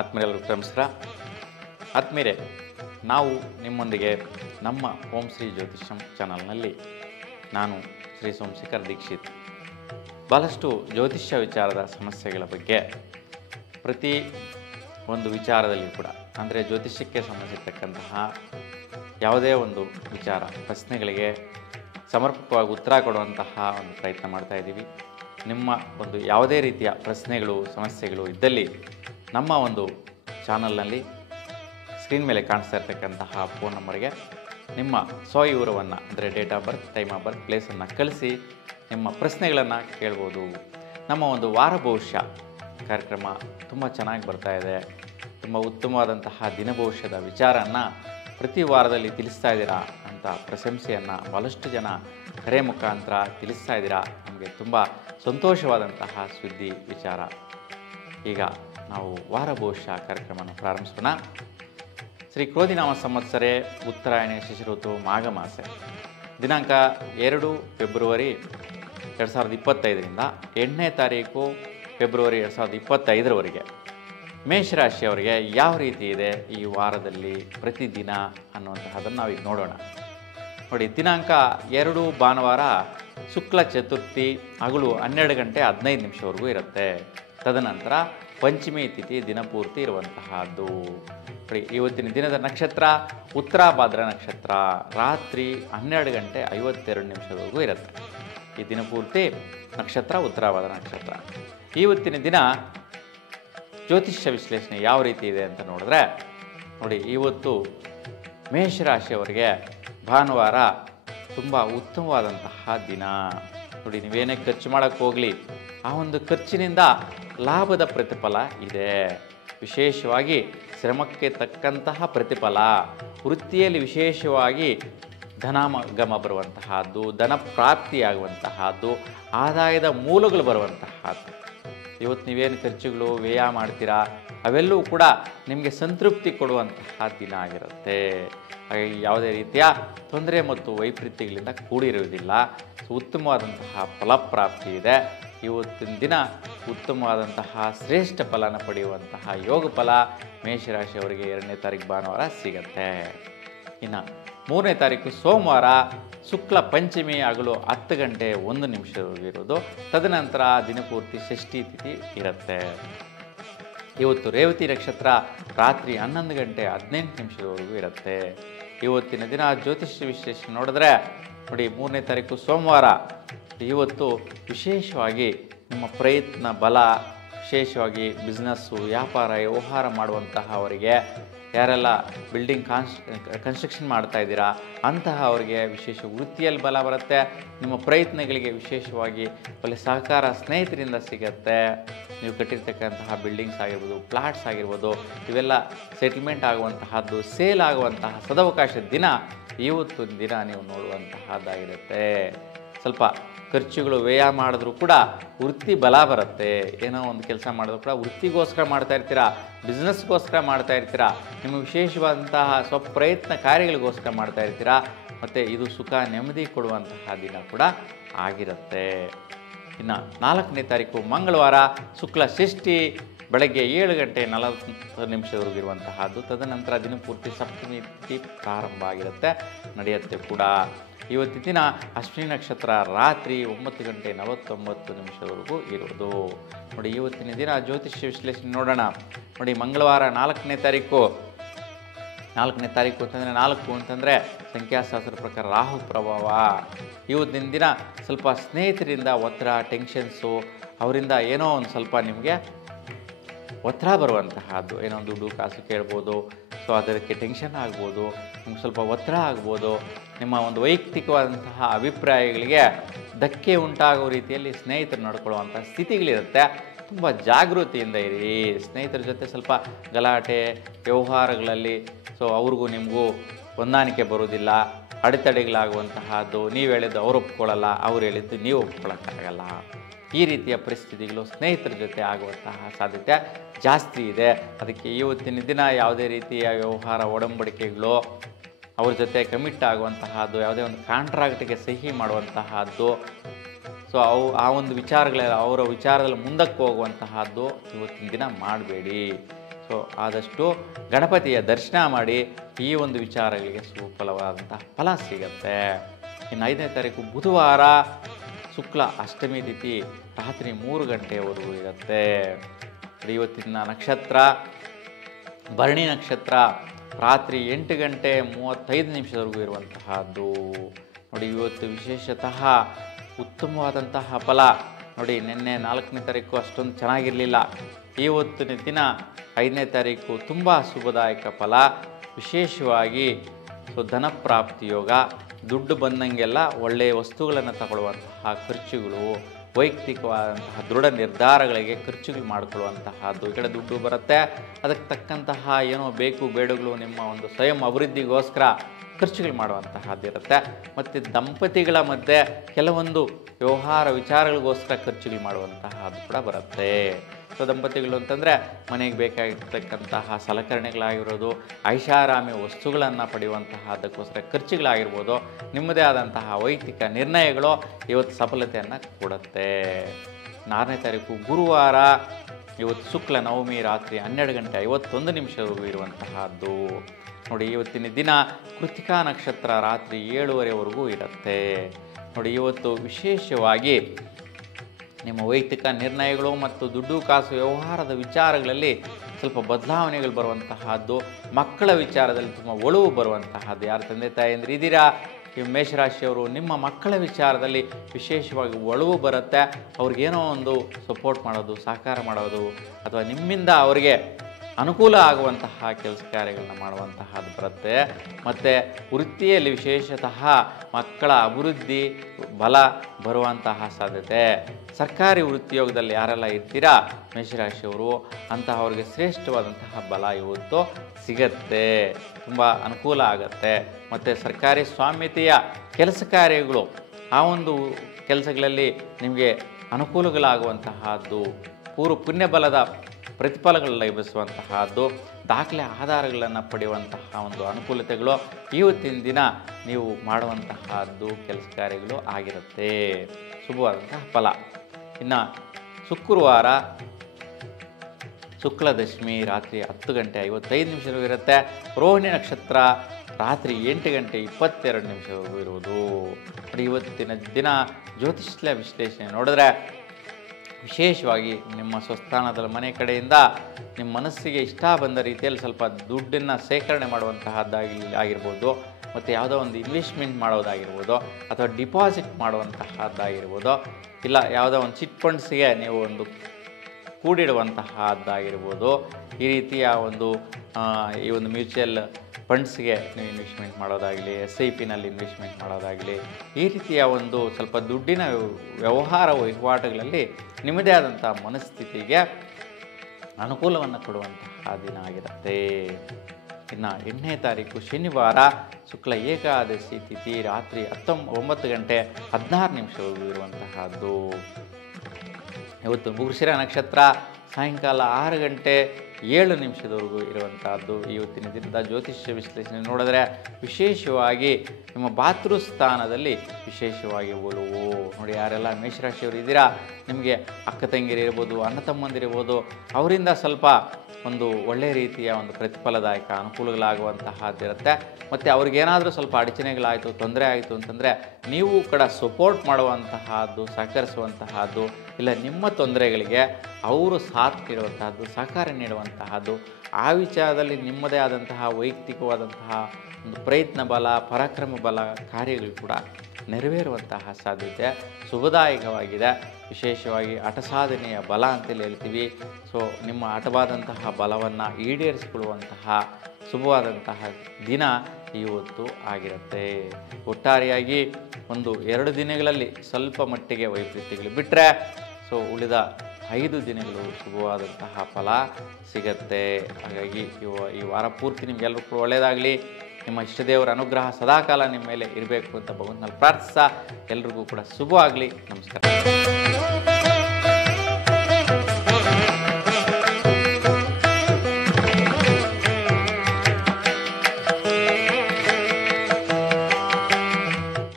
ಆತ್ಮೀಯರೆಲ್ಲರಿಗೂ ನಮಸ್ಕಾರ. ಆತ್ಮೀಯರೇ, ನಾವು ನಿಮ್ಮೊಂದಿಗೆ ನಮ್ಮ ಓಂ ಶ್ರೀ ಜ್ಯೋತಿಷ್ಯಂ ಚಾನಲ್ನಲ್ಲಿ ನಾನು ಶ್ರೀ ಸೋಮಶೇಖರ್ ದೀಕ್ಷಿತ್ ಭಾಳಷ್ಟು ಜ್ಯೋತಿಷ್ಯ ವಿಚಾರದ ಸಮಸ್ಯೆಗಳ ಬಗ್ಗೆ ಪ್ರತಿ ಒಂದು ವಿಚಾರದಲ್ಲಿ ಕೂಡ ಅಂದರೆ ಜ್ಯೋತಿಷ್ಯಕ್ಕೆ ಸಂಬಂಧಿಸಿರ್ತಕ್ಕಂತಹ ಯಾವುದೇ ಒಂದು ವಿಚಾರ ಪ್ರಶ್ನೆಗಳಿಗೆ ಸಮರ್ಪಕವಾಗಿ ಉತ್ತರ ಕೊಡುವಂತಹ ಒಂದು ಪ್ರಯತ್ನ ಮಾಡ್ತಾಯಿದ್ದೀವಿ. ನಿಮ್ಮ ಒಂದು ಯಾವುದೇ ರೀತಿಯ ಪ್ರಶ್ನೆಗಳು ಸಮಸ್ಯೆಗಳು ಇದ್ದಲ್ಲಿ ನಮ್ಮ ಒಂದು ಚಾನಲ್ನಲ್ಲಿ ಸ್ಕ್ರೀನ್ ಮೇಲೆ ಕಾಣಿಸ್ತಾ ಇರ್ತಕ್ಕಂತಹ ಫೋನ್ ನಂಬರ್ಗೆ ನಿಮ್ಮ ಸ್ವವಿವರವನ್ನು ಅಂದರೆ date of birth, time of birth, ಪ್ಲೇಸನ್ನು ಕಳಿಸಿ ನಿಮ್ಮ ಪ್ರಶ್ನೆಗಳನ್ನು ಕೇಳ್ಬೋದು. ನಮ್ಮ ಒಂದು ವಾರ ಭವಿಷ್ಯ ಕಾರ್ಯಕ್ರಮ ತುಂಬ ಚೆನ್ನಾಗಿ ಬರ್ತಾಯಿದೆ. ತುಂಬ ಉತ್ತಮವಾದಂತಹ ದಿನ ಭವಿಷ್ಯದ ವಿಚಾರವನ್ನು ಪ್ರತಿ ವಾರದಲ್ಲಿ ತಿಳಿಸ್ತಾ ಇದ್ದೀರಾ ಅಂತ ಪ್ರಶಂಸೆಯನ್ನು ಭಾಳಷ್ಟು ಜನ ಕರೆ ಮುಖಾಂತರ ತಿಳಿಸ್ತಾ ಇದ್ದೀರಾ. ನಮಗೆ ತುಂಬ ಸಂತೋಷವಾದಂತಹ ಸುದ್ದಿ ವಿಚಾರ. ಈಗ ನಾವು ವಾರ ಭವಿಷ್ಯ ಕಾರ್ಯಕ್ರಮವನ್ನು ಪ್ರಾರಂಭಿಸೋಣ. ಶ್ರೀ ಕ್ರೋಧಿನಾಮ ಸಂವತ್ಸರೆ ಉತ್ತರಾಯಣ ಶಿಶಿಋತು ಮಾಘ ಮಾಸೆ ದಿನಾಂಕ 2 ಫೆಬ್ರವರಿ 2025ರಿಂದ 8ನೇ ತಾರೀಕು ಫೆಬ್ರವರಿ 2025ರವರೆಗೆ ಮೇಷರಾಶಿಯವರಿಗೆ ಯಾವ ರೀತಿ ಇದೆ ಈ ವಾರದಲ್ಲಿ ಪ್ರತಿದಿನ ಅನ್ನುವಂತಹದನ್ನು ನಾವೀಗ ನೋಡೋಣ. ನೋಡಿ, ದಿನಾಂಕ 2 ಭಾನುವಾರ ಶುಕ್ಲ ಚತುರ್ಥಿ ಹಗಲು 12 ಗಂಟೆ 15 ನಿಮಿಷವರೆಗೂ ಇರುತ್ತೆ. ತದನಂತರ ಪಂಚಮಿ ತಿಥಿ ದಿನಪೂರ್ತಿ ಇರುವಂತಹದ್ದು. ನೋಡಿ, ಇವತ್ತಿನ ದಿನದ ನಕ್ಷತ್ರ ಉತ್ತರಾಭಾದ್ರ ನಕ್ಷತ್ರ, ರಾತ್ರಿ 12 ಗಂಟೆ 52 ನಿಮಿಷದವರೆಗೂ ಇರುತ್ತೆ. ಈ ದಿನಪೂರ್ತಿ ನಕ್ಷತ್ರ ಉತ್ತರಾಭಾದ್ರ ನಕ್ಷತ್ರ. ಇವತ್ತಿನ ದಿನ ಜ್ಯೋತಿಷ್ಯ ವಿಶ್ಲೇಷಣೆ ಯಾವ ರೀತಿ ಇದೆ ಅಂತ ನೋಡಿದ್ರೆ, ನೋಡಿ, ಇವತ್ತು ಮೇಷರಾಶಿಯವರಿಗೆ ಭಾನುವಾರ ತುಂಬ ಉತ್ತಮವಾದಂತಹ ದಿನ. ನೋಡಿ, ನೀವೇನೇ ಖರ್ಚು ಮಾಡೋಕ್ಕೆ ಹೋಗಲಿ, ಆ ಒಂದು ಖರ್ಚಿನಿಂದ ಲಾಭದ ಪ್ರತಿಫಲ ಇದೆ. ವಿಶೇಷವಾಗಿ ಶ್ರಮಕ್ಕೆ ತಕ್ಕಂತಹ ಪ್ರತಿಫಲ, ವೃತ್ತಿಯಲ್ಲಿ ವಿಶೇಷವಾಗಿ ಧನಾಗಮ ಬರುವಂತಹದ್ದು, ಧನ ಪ್ರಾಪ್ತಿಯಾಗುವಂತಹದ್ದು, ಆದಾಯದ ಮೂಲಗಳು ಬರುವಂತಹದ್ದು. ಇವತ್ತು ನೀವೇನು ಖರ್ಚುಗಳು ವ್ಯಯ ಮಾಡ್ತೀರಾ ಅವೆಲ್ಲವೂ ಕೂಡ ನಿಮಗೆ ಸಂತೃಪ್ತಿ ಕೊಡುವಂತಹ ದಿನ ಆಗಿರುತ್ತೆ. ಹಾಗಾಗಿ ಯಾವುದೇ ರೀತಿಯ ತೊಂದರೆ ಮತ್ತು ವೈಪರೀತ್ಯಗಳಿಂದ ಕೂಡಿರುವುದಿಲ್ಲ. ಉತ್ತಮವಾದಂತಹ ಫಲಪ್ರಾಪ್ತಿ ಇದೆ. ಇವತ್ತಿನ ದಿನ ಉತ್ತಮವಾದಂತಹ ಶ್ರೇಷ್ಠ ಫಲನ ಪಡೆಯುವಂತಹ ಯೋಗ ಫಲ ಮೇಷರಾಶಿಯವರಿಗೆ 2ನೇ ತಾರೀಕು ಭಾನುವಾರ ಸಿಗತ್ತೆ. ಇನ್ನು 3ನೇ ತಾರೀಕು ಸೋಮವಾರ ಶುಕ್ಲ ಪಂಚಮಿ ಹಗಲು 10 ಗಂಟೆ 1 ನಿಮಿಷವರೆಗೂ ಇರೋದು. ತದನಂತರ ದಿನಪೂರ್ತಿ ಷಷ್ಠಿ ತಿಥಿ ಇರುತ್ತೆ. ಇವತ್ತು ರೇವತಿ ನಕ್ಷತ್ರ ರಾತ್ರಿ 11 ಗಂಟೆ 18 ನಿಮಿಷದವರೆಗೂ ಇರುತ್ತೆ. ಇವತ್ತಿನ ದಿನ ಜ್ಯೋತಿಷ್ಯ ವಿಶ್ಲೇಷಣೆ ನೋಡಿದ್ರೆ, ನೋಡಿ, 3ನೇ ತಾರೀಕು ಸೋಮವಾರ ಇವತ್ತು ವಿಶೇಷವಾಗಿ ನಿಮ್ಮ ಪ್ರಯತ್ನ ಬಲ, ವಿಶೇಷವಾಗಿ ಬಿಸ್ನೆಸ್ಸು, ವ್ಯಾಪಾರ, ವ್ಯವಹಾರ ಮಾಡುವಂತಹ ಅವರಿಗೆ, ಯಾರೆಲ್ಲ ಬಿಲ್ಡಿಂಗ್ ಕನ್ಸ್ಟ್ರಕ್ಷನ್ ಮಾಡ್ತಾ ಇದ್ದೀರಾ ಅಂತಹ ಅವರಿಗೆ ವಿಶೇಷ ವೃತ್ತಿಯಲ್ಲಿ ಬಲ ಬರುತ್ತೆ. ನಿಮ್ಮ ಪ್ರಯತ್ನಗಳಿಗೆ ವಿಶೇಷವಾಗಿ ಒಳ್ಳೆ ಸಹಕಾರ ಸ್ನೇಹಿತರಿಂದ ಸಿಗುತ್ತೆ. ನೀವು ಕಟ್ಟಿರ್ತಕ್ಕಂತಹ ಬಿಲ್ಡಿಂಗ್ಸ್ ಆಗಿರ್ಬೋದು, ಪ್ಲಾಟ್ಸ್ ಆಗಿರ್ಬೋದು, ಇವೆಲ್ಲ ಸೆಟಲ್ಮೆಂಟ್ ಆಗುವಂತಹದ್ದು, ಸೇಲ್ ಆಗುವಂತಹ ಸದವಕಾಶದ ದಿನ ಇವತ್ತು ದಿನ ನೀವು ನೋಡುವಂತಹದ್ದಾಗಿರುತ್ತೆ. ಸ್ವಲ್ಪ ಖರ್ಚುಗಳು ವ್ಯಯ ಮಾಡಿದ್ರೂ ಕೂಡ ವೃತ್ತಿ ಬಲ ಬರುತ್ತೆ. ಏನೋ ಒಂದು ಕೆಲಸ ಮಾಡಿದ್ರು ಕೂಡ ವೃತ್ತಿಗೋಸ್ಕರ ಮಾಡ್ತಾ ಇರ್ತೀರಾ, ಬಿಸ್ನೆಸ್ಗೋಸ್ಕರ ಮಾಡ್ತಾ ಇರ್ತೀರಾ, ನಿಮ್ಮ ವಿಶೇಷವಾದಂತಹ ಸ್ವಪ್ರಯತ್ನ ಕಾರ್ಯಗಳಿಗೋಸ್ಕರ ಮಾಡ್ತಾ ಇರ್ತೀರಾ. ಮತ್ತು ಇದು ಸುಖ ನೆಮ್ಮದಿ ಕೊಡುವಂತಹ ದಿನ ಕೂಡ ಆಗಿರುತ್ತೆ. ಇನ್ನು 4ನೇ ತಾರೀಕು ಮಂಗಳವಾರ ಶುಕ್ಲ ಷಷ್ಠಿ ಬೆಳಗ್ಗೆ 7 ಗಂಟೆ 40 ನಿಮಿಷದವರೆಗೂ ಇರುವಂತಹದ್ದು. ತದನಂತರ ದಿನಪೂರ್ತಿ ಸಪ್ತಮಿ ತಿಥಿ ಪ್ರಾರಂಭ ಆಗಿರುತ್ತೆ, ನಡೆಯುತ್ತೆ ಕೂಡ. ಇವತ್ತಿನ ದಿನ ಅಶ್ವಿನಿ ನಕ್ಷತ್ರ ರಾತ್ರಿ 9 ಗಂಟೆ 49 ನಿಮಿಷದವರೆಗೂ ಇರೋದು. ನೋಡಿ, ಇವತ್ತಿನ ದಿನ ಜ್ಯೋತಿಷ್ಯ ವಿಶ್ಲೇಷಣೆ ನೋಡೋಣ. ನೋಡಿ, ಮಂಗಳವಾರ 4ನೇ ತಾರೀಕು ಅಂತಂದರೆ 4 ಅಂತಂದರೆ ಸಂಖ್ಯಾಶಾಸ್ತ್ರ ಪ್ರಕಾರ ರಾಹು ಪ್ರಭಾವ. ಇವತ್ತಿನ ದಿನ ಸ್ವಲ್ಪ ಸ್ನೇಹಿತರಿಂದ ಒತ್ತಡ, ಟೆನ್ಷನ್ಸು, ಅವರಿಂದ ಏನೋ ಒಂದು ಸ್ವಲ್ಪ ನಿಮಗೆ ಒತ್ತಡ ಬರುವಂತಹದ್ದು, ಏನೋ ಒಂದು ದುಡ್ಡು ಕಾಸು ಕೇಳ್ಬೋದು. ಸೊ ಅದಕ್ಕೆ ಟೆನ್ಷನ್ ಆಗ್ಬೋದು, ನಿಮ್ಗೆ ಸ್ವಲ್ಪ ಒತ್ತಡ ಆಗ್ಬೋದು. ನಿಮ್ಮ ಒಂದು ವೈಯಕ್ತಿಕವಾದಂತಹ ಅಭಿಪ್ರಾಯಗಳಿಗೆ ಧಕ್ಕೆ ಉಂಟಾಗೋ ರೀತಿಯಲ್ಲಿ ಸ್ನೇಹಿತರು ನಡ್ಕೊಳ್ಳುವಂಥ ಸ್ಥಿತಿಗಳಿರುತ್ತೆ. ತುಂಬ ಜಾಗೃತಿಯಿಂದ ಇರಿ. ಸ್ನೇಹಿತರ ಜೊತೆ ಸ್ವಲ್ಪ ಗಲಾಟೆ ವ್ಯವಹಾರಗಳಲ್ಲಿ ಸೊ ಅವ್ರಿಗೂ ನಿಮಗೂ ಹೊಂದಾಣಿಕೆ ಬರೋದಿಲ್ಲ, ಅಡೆತಡೆಗಳಾಗುವಂತಹದ್ದು. ನೀವು ಹೇಳಿದ್ದು ಅವ್ರು ಒಪ್ಕೊಳ್ಳಲ್ಲ, ಅವ್ರು ಹೇಳಿದ್ದು ನೀವು ಒಪ್ಕೊಳ್ಳೋಕ್ಕಾಗಲ್ಲ. ಈ ರೀತಿಯ ಪರಿಸ್ಥಿತಿಗಳು ಸ್ನೇಹಿತರ ಜೊತೆ ಆಗುವಂತಹ ಸಾಧ್ಯತೆ ಜಾಸ್ತಿ ಇದೆ. ಅದಕ್ಕೆ ಇವತ್ತಿನ ದಿನ ಯಾವುದೇ ರೀತಿಯ ವ್ಯವಹಾರ ಒಡಂಬಡಿಕೆಗಳು, ಅವ್ರ ಜೊತೆ ಕಮಿಟ್ ಆಗುವಂತಹದ್ದು, ಯಾವುದೇ ಒಂದು ಕಾಂಟ್ರಾಕ್ಟ್ಗೆ ಸಹಿ ಮಾಡುವಂತಹದ್ದು, ಸೊ ಆ ಒಂದು ವಿಚಾರಗಳ ಅವರ ವಿಚಾರದಲ್ಲಿ ಮುಂದಕ್ಕೆ ಹೋಗುವಂತಹದ್ದು ಇವತ್ತಿನ ದಿನ ಮಾಡಬೇಡಿ. ಸೊ ಸೊ ಆದಷ್ಟು ಗಣಪತಿಯ ದರ್ಶನ ಮಾಡಿ ಈ ಒಂದು ವಿಚಾರಗಳಿಗೆ ಸುಫಲವಾದಂಥ ಫಲ ಸಿಗತ್ತೆ. ಇನ್ನು 5ನೇ ತಾರೀಕು ಬುಧವಾರ ಶುಕ್ಲ ಅಷ್ಟಮಿ ತಿಥಿ ರಾತ್ರಿ 3 ಗಂಟೆಯವರೆಗೂ ಇರುತ್ತೆ. ಇವತ್ತಿನ ನಕ್ಷತ್ರ ಭರಣಿ ನಕ್ಷತ್ರ ರಾತ್ರಿ 8 ಗಂಟೆ 35 ನಿಮಿಷದವರೆಗೂ ಇರುವಂತಹದ್ದು. ನೋಡಿ ಇವತ್ತು ವಿಶೇಷತಃ ಉತ್ತಮವಾದಂತಹ ಫಲ. ನೋಡಿ ನಿನ್ನೆ 4ನೇ ತಾರೀಕು ಅಷ್ಟೊಂದು ಚೆನ್ನಾಗಿರಲಿಲ್ಲ. ಇವತ್ತಿನ ದಿನ 5ನೇ ತಾರೀಕು ತುಂಬ ಶುಭದಾಯಕ ಫಲ. ವಿಶೇಷವಾಗಿ ಧನಪ್ರಾಪ್ತಿ ಯೋಗ, ದುಡ್ಡು ಬಂದಂಗೆಲ್ಲ ಒಳ್ಳೆಯ ವಸ್ತುಗಳನ್ನು ತಗೊಳ್ಳುವಂತಹ ಖರ್ಚುಗಳು, ವೈಯಕ್ತಿಕವಾದಂತಹ ದೃಢ ನಿರ್ಧಾರಗಳಿಗೆ ಖರ್ಚುಗಳು ಮಾಡಿಕೊಳ್ಳುವಂತಹದ್ದು. ಈ ಕಡೆ ದುಡ್ಡು ಬರುತ್ತೆ, ಅದಕ್ಕೆ ತಕ್ಕಂತಹ ಏನೋ ಬೇಕು ಬೇಡಗಳು ನಿಮ್ಮ ಒಂದು ಸ್ವಯಂ ಅಭಿವೃದ್ಧಿಗೋಸ್ಕರ ಖರ್ಚುಗಳು ಮಾಡುವಂತಹದ್ದಿರುತ್ತೆ. ಮತ್ತು ದಂಪತಿಗಳ ಮಧ್ಯೆ ಕೆಲವೊಂದು ವ್ಯವಹಾರ ವಿಚಾರಗಳಿಗೋಸ್ಕರ ಖರ್ಚುಗಳು ಮಾಡುವಂತಹದ್ದು ಕೂಡ ಬರುತ್ತೆ. ಸೊ ದಂಪತಿಗಳು ಅಂತಂದರೆ ಮನೆಗೆ ಬೇಕಾಗಿರ್ತಕ್ಕಂತಹ ಸಲಕರಣೆಗಳಾಗಿರೋದು, ಐಷಾರಾಮಿ ವಸ್ತುಗಳನ್ನು ಪಡೆಯುವಂತಹದಕ್ಕೋಸ್ಕರ ಖರ್ಚುಗಳಾಗಿರ್ಬೋದು, ನಿಮ್ಮದೇ ಆದಂತಹ ವೈಯಕ್ತಿಕ ನಿರ್ಣಯಗಳು ಇವತ್ತು ಸಫಲತೆಯನ್ನು ಕೊಡುತ್ತೆ. 4ನೇ ತಾರೀಕು ಗುರುವಾರ ಇವತ್ತು ಶುಕ್ಲ ನವಮಿ ರಾತ್ರಿ 12 ಗಂಟೆ 51 ನಿಮಿಷವರೆಗೂ ಇರುವಂತಹದ್ದು. ನೋಡಿ ಇವತ್ತಿನ ದಿನ ಕೃತಿಕಾ ನಕ್ಷತ್ರ ರಾತ್ರಿ 7:30ವರೆಗೂ ಇರುತ್ತೆ. ನೋಡಿ ಇವತ್ತು ವಿಶೇಷವಾಗಿ ನಿಮ್ಮ ವೈಯಕ್ತಿಕ ನಿರ್ಣಯಗಳು ಮತ್ತು ದುಡ್ಡು ಕಾಸು ವ್ಯವಹಾರದ ವಿಚಾರಗಳಲ್ಲಿ ಸ್ವಲ್ಪ ಬದಲಾವಣೆಗಳು ಬರುವಂತಹದ್ದು, ಮಕ್ಕಳ ವಿಚಾರದಲ್ಲಿ ತುಂಬ ಒಲವು ಬರುವಂತಹದ್ದು. ಯಾರು ತಂದೆ ತಾಯಿಯಂದ್ರೆ ಇದ್ದೀರಾ ಈ ಮೇಷರಾಶಿಯವರು, ನಿಮ್ಮ ಮಕ್ಕಳ ವಿಚಾರದಲ್ಲಿ ವಿಶೇಷವಾಗಿ ಒಲವು ಬರುತ್ತೆ. ಅವ್ರಿಗೇನೋ ಒಂದು ಸಪೋರ್ಟ್ ಮಾಡೋದು, ಸಹಕಾರ ಮಾಡೋದು, ಅಥವಾ ನಿಮ್ಮಿಂದ ಅವರಿಗೆ ಅನುಕೂಲ ಆಗುವಂತಹ ಕೆಲಸ ಕಾರ್ಯಗಳನ್ನ ಮಾಡುವಂತಹದ್ದು ಬರುತ್ತೆ. ಮತ್ತು ವೃತ್ತಿಯಲ್ಲಿ ವಿಶೇಷತಃ ಮಕ್ಕಳ ಅಭಿವೃದ್ಧಿ ಬಲ ಬರುವಂತಹ ಸಾಧ್ಯತೆ. ಸರ್ಕಾರಿ ವೃತ್ತಿಯೋಗದಲ್ಲಿ ಯಾರೆಲ್ಲ ಇರ್ತೀರಾ ಮೇಷರಾಶಿಯವರು, ಅಂತಹವ್ರಿಗೆ ಶ್ರೇಷ್ಠವಾದಂತಹ ಬಲ ಇವತ್ತು ಸಿಗತ್ತೆ, ತುಂಬ ಅನುಕೂಲ ಆಗತ್ತೆ. ಮತ್ತು ಸರ್ಕಾರಿ ಸ್ವಾಮ್ಯತೆಯ ಕೆಲಸ ಕಾರ್ಯಗಳು, ಆ ಒಂದು ಕೆಲಸಗಳಲ್ಲಿ ನಿಮಗೆ ಅನುಕೂಲಗಳಾಗುವಂತಹದ್ದು, ಪುಣ್ಯ ಬಲದ ಪ್ರತಿಫಲಗಳು ಲಭಿಸುವಂತಹದ್ದು, ದಾಖಲೆ ಆಧಾರಗಳನ್ನು ಪಡೆಯುವಂತಹ ಒಂದು ಅನುಕೂಲತೆಗಳು ಇವತ್ತಿನ ದಿನ ನೀವು ಮಾಡುವಂತಹದ್ದು ಕೆಲಸ ಕಾರ್ಯಗಳು ಆಗಿರುತ್ತೆ. ಶುಭವಾದಂತಹ ಫಲ. ಇನ್ನು ಶುಕ್ರವಾರ ಶುಕ್ಲದಶಮಿ ರಾತ್ರಿ 10 ಗಂಟೆ 55 ನಿಮಿಷವರೆಗೂ ಇರುತ್ತೆ. ರೋಹಿಣಿ ನಕ್ಷತ್ರ ರಾತ್ರಿ 8 ಗಂಟೆ 22 ನಿಮಿಷವರೆಗೂ ಇರುವುದು. ನೋಡಿ ಇವತ್ತಿನ ದಿನ ಜ್ಯೋತಿಷ್ಯ ವಿಶ್ಲೇಷಣೆ ನೋಡಿದ್ರೆ ವಿಶೇಷವಾಗಿ ನಿಮ್ಮ ಸ್ವಸ್ಥಾನದ ಮನೆ ಕಡೆಯಿಂದ ನಿಮ್ಮ ಮನಸ್ಸಿಗೆ ಇಷ್ಟ ಬಂದ ರೀತಿಯಲ್ಲಿ ಸ್ವಲ್ಪ ದುಡ್ಡನ್ನು ಶೇಖರಣೆ ಆಗಿರ್ಬೋದು, ಮತ್ತು ಯಾವುದೋ ಒಂದು ಇನ್ವೆಸ್ಟ್ಮೆಂಟ್ ಮಾಡೋದಾಗಿರ್ಬೋದು, ಅಥವಾ ಡಿಪಾಸಿಟ್ ಮಾಡುವಂತಹದ್ದಾಗಿರ್ಬೋದು, ಇಲ್ಲ ಯಾವುದೋ ಒಂದು ಚಿಟ್ ಫಂಡ್ಸ್ಗೆ ನೀವು ಒಂದು ಕೂಡಿಡುವಂತಹದ್ದಾಗಿರ್ಬೋದು, ಈ ರೀತಿಯ ಈ ಒಂದು ಮ್ಯೂಚುವಲ್ ಫಂಡ್ಸ್ಗೆ ನೀವು ಇನ್ವೆಸ್ಟ್ಮೆಂಟ್ ಮಾಡೋದಾಗಲಿ, SIPನಲ್ಲಿ ಇನ್ವೆಸ್ಟ್ಮೆಂಟ್ ಮಾಡೋದಾಗಲಿ, ಈ ರೀತಿಯ ಒಂದು ಸ್ವಲ್ಪ ದುಡ್ಡಿನ ವ್ಯವಹಾರ ವಹಿವಾಟುಗಳಲ್ಲಿ ನಿಮ್ಮದೇ ಆದಂಥ ಮನಸ್ಥಿತಿಗೆ ಅನುಕೂಲವನ್ನು ಕೊಡುವಂತಹ ದಿನ ಆಗಿರುತ್ತೆ. ಇನ್ನು 8ನೇ ತಾರೀಕು ಶನಿವಾರ ಶುಕ್ಲ ಏಕಾದಶಿ ತಿಥಿ ರಾತ್ರಿ 9 ಗಂಟೆ 16 ನಿಮಿಷವರೆಗೂ ಇರುವಂತಹದ್ದು. ಇವತ್ತು ಮೃಗಶಿರ ನಕ್ಷತ್ರ ಸಾಯಂಕಾಲ 6 ಗಂಟೆ 7 ನಿಮಿಷದವರೆಗೂ ಇರುವಂತಹದ್ದು. ಇವತ್ತಿನ ದಿನದ ಜ್ಯೋತಿಷ್ಯ ವಿಶ್ಲೇಷಣೆ ನೋಡಿದ್ರೆ ವಿಶೇಷವಾಗಿ ನಿಮ್ಮ ಭಾತೃಸ್ಥಾನದಲ್ಲಿ ವಿಶೇಷವಾಗಿ ಒಲವು. ನೋಡಿ ಯಾರೆಲ್ಲ ಮೇಷರಾಶಿಯವರು ಇದ್ದೀರಾ, ನಿಮಗೆ ಅಕ್ಕ ತಂಗಿರಿರ್ಬೋದು, ಅಣ್ಣ ತಮ್ಮಂದಿರ್ಬೋದು, ಅವರಿಂದ ಸ್ವಲ್ಪ ಒಂದು ಒಳ್ಳೆಯ ರೀತಿಯ ಒಂದು ಪ್ರತಿಫಲದಾಯಕ ಅನುಕೂಲಗಳಾಗುವಂತಹದ್ದಿರುತ್ತೆ. ಮತ್ತು ಅವ್ರಿಗೇನಾದರೂ ಸ್ವಲ್ಪ ಅಡಚಣೆಗಳಾಯಿತು, ತೊಂದರೆ ಆಯಿತು ಅಂತಂದರೆ ನೀವು ಕೂಡ ಸಪೋರ್ಟ್ ಮಾಡುವಂತಹದ್ದು, ಸಹಕರಿಸುವಂತಹದ್ದು, ಇಲ್ಲ ನಿಮ್ಮ ತೊಂದರೆಗಳಿಗೆ ಅವರು ಸಾಥ್ ನೀಡುವಂತಹದ್ದು, ಸಹಕಾರ ನೀಡುವಂತಹದ್ದು, ಆ ವಿಚಾರದಲ್ಲಿ ನಿಮ್ಮದೇ ಆದಂತಹ ವೈಯಕ್ತಿಕವಾದಂತಹ ಒಂದು ಪ್ರಯತ್ನ ಬಲ, ಪರಾಕ್ರಮ ಬಲ ಕಾರ್ಯಗಳು ಕೂಡ ನೆರವೇರುವಂತಹ ಸಾಧ್ಯತೆ ಶುಭದಾಯಕವಾಗಿದೆ. ವಿಶೇಷವಾಗಿ ಹಠ ಸಾಧನೆಯ ಬಲ ಅಂತೇಳಿ ಹೇಳ್ತೀವಿ. ಸೊ ನಿಮ್ಮ ಹಠವಾದಂತಹ ಬಲವನ್ನು ಈಡೇರಿಸಿಕೊಳ್ಳುವಂತಹ ಶುಭವಾದಂತಹ ದಿನ ಇವತ್ತು ಆಗಿರುತ್ತೆ. ಒಟ್ಟಾರೆಯಾಗಿ 1-2 ದಿನಗಳಲ್ಲಿ ಸ್ವಲ್ಪ ಮಟ್ಟಿಗೆ ವೈಪರೀತ್ಯಗಳು ಬಿಟ್ಟರೆ ಸೊ ಉಳಿದ 5 ದಿನಗಳು ಶುಭವಾದಂತಹ ಫಲ ಸಿಗತ್ತೆ. ಹಾಗಾಗಿ ಈ ವಾರ ಪೂರ್ತಿ ನಿಮಗೆಲ್ಲರೂ ಕೂಡ ಒಳ್ಳೆಯದಾಗಲಿ. ನಿಮ್ಮ ಇಷ್ಟದೇವರ ಅನುಗ್ರಹ ಸದಾಕಾಲ ನಿಮ್ಮ ಮೇಲೆ ಇರಬೇಕು ಅಂತ ಭಗವಂತನಲ್ಲಿ ಪ್ರಾರ್ಥಿಸ್ತಾ ಎಲ್ರಿಗೂ ಕೂಡ ಶುಭವಾಗಲಿ. ನಮಸ್ಕಾರ.